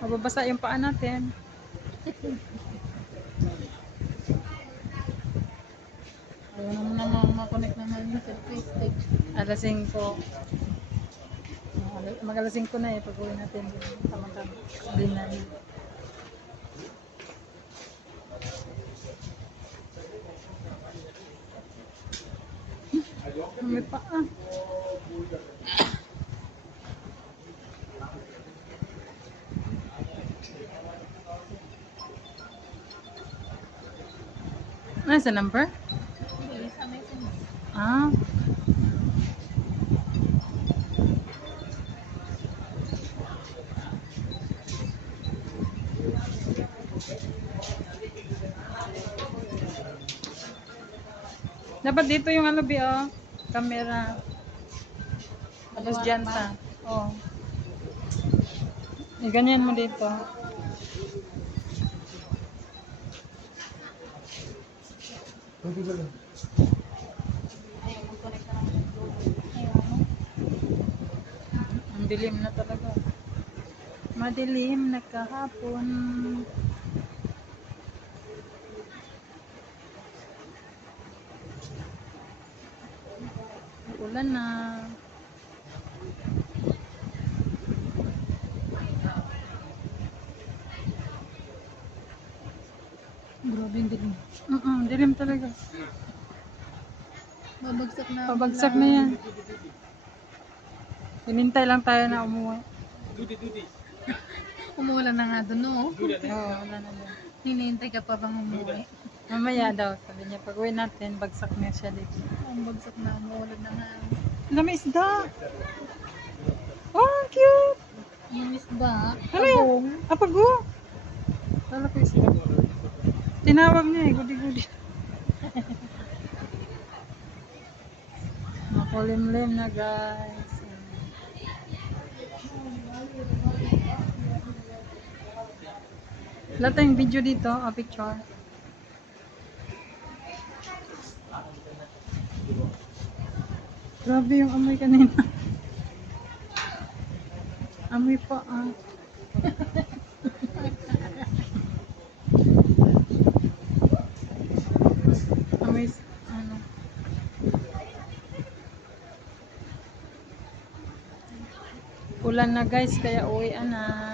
Mababasa yung paa natin. Ayaw naman naman makonect naman yung selfie stick. Alas 5. Mag-alas 5 na eh. Pag-uwi natin. Tama-tama. Dinan. May paa. Ano sa number? Okay, sa may SMS. Ah. Dapat dito yung ano bi oh. Camera. Tapos janta. Oh. Ganyan mo dito. Ayaw mag-connect na naman yung Bluetooth. Ang dilim na talaga. Madilim na kahapon. Ulan na. Grabe yung dilim. Dilim talaga. Babagsak na. Pabagsak na yan. Hinintay lang tayo na umuwi. Umuulan na nga doon, no? Oo, wala na lang. Hinihintay ka pa bang umuwi? Mamaya daw, sabi niya, pag uwi natin, bagsak na siya dito. Ang bagsak na, umuulan na nga. Dami isda! Oh, cute! Yung isda, Ano yan? Apago! Kala ko isda. Tinawag niya eh, gudi-gudi. Makulimlim na guys. Wala tayong video dito, picture. Grabe yung amoy kanina. Amoy pa Amoy, ano. Ulan na guys, kaya uwian na.